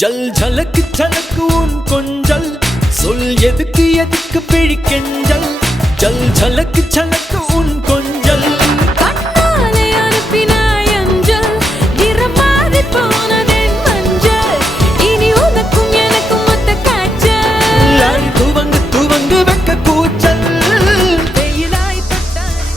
ஜல் ஜலக்கு ஜலக்கு உன் கொஞ்சல் சொல் எதுக்கு எதுக்கு பிழிக்கெஞ்சல் ஜல் ஜலக்கு ஜலக்கு உன் கொஞ்சல் கண்ணாலே அனுப்பினாய் அஞ்சல் இரமாதி போனதென் மஞ்சள் இனி உனக்கும் எனக்கும் மொத்த காய்ச்சல் துவங்கு துவங்கு வெக்க கூச்சல் வெயிலாய் பட்டாய்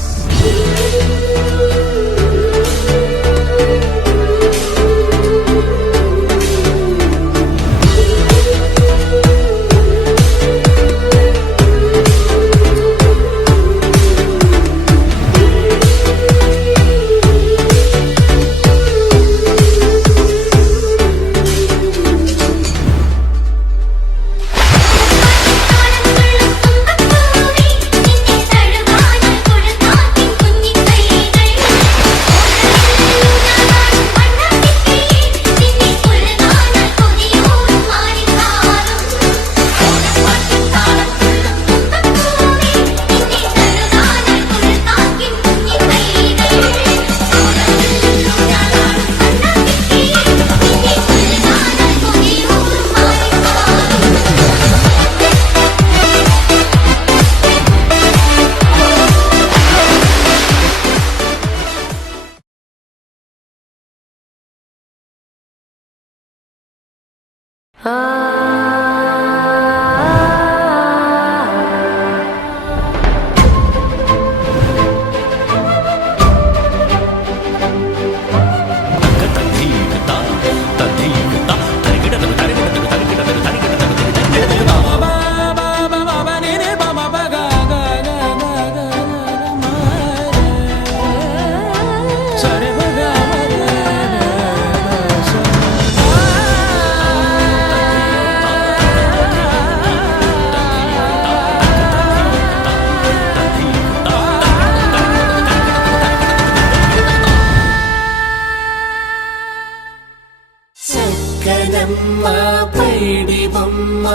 పైడి బొమ్మ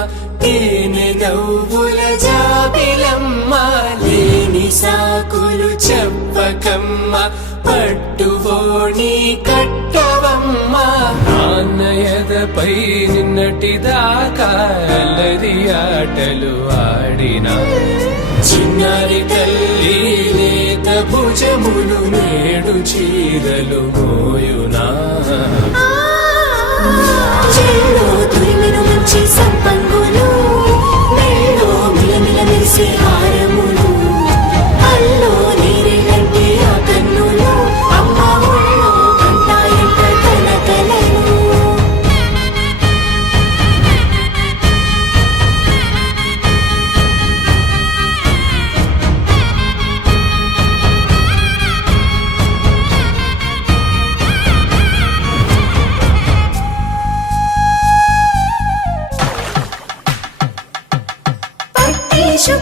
తేనె నవ్వుల జాబిలమ్మ లేని సాకులు చెప్పకమ్మ పట్టువోణి కట్టవమ్మ నాన్నయదపై నిన్నటిదాకా అల్లరి ఆటలు ఆడినా చిన్నారి తల్లి లేత భుజములు నేడు చీరలు మోయునా చెల్లో తురిమిన మంచి సంపంగులు మెల్లో మిలమిల మెరిసే హారములు అల్లో నీరేలంటే ఆ కన్నులు అమ్మ ఒళ్ళో కంటాయంట కలకలను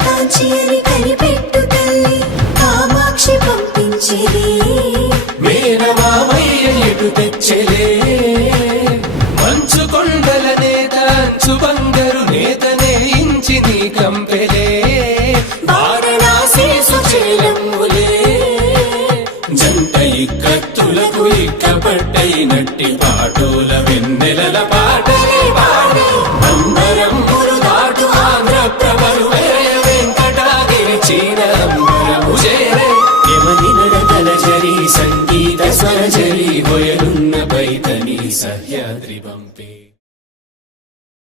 కాంచి అని కనిపెట్టు తల్లి కామాక్షి పంపించేది మేనమామయ్య ఎటు తెచ్చలే మంచు కొండల నేత అంచు బంగారు నేతనే ఇంచి నీ కంపెలే వారణాసి సుచేలమ్ములే జంట ఇక్కత్తులకు ఇక్కపట్టైనట్టి పాటోల వెన్నెలల పాటలే పాడే అంబరమ్ములు దాటు ఆంధ్ర ప్రభలు సంగీత స్వరజరి బొయలున్న బైతని సహ్యాద్రి పంపే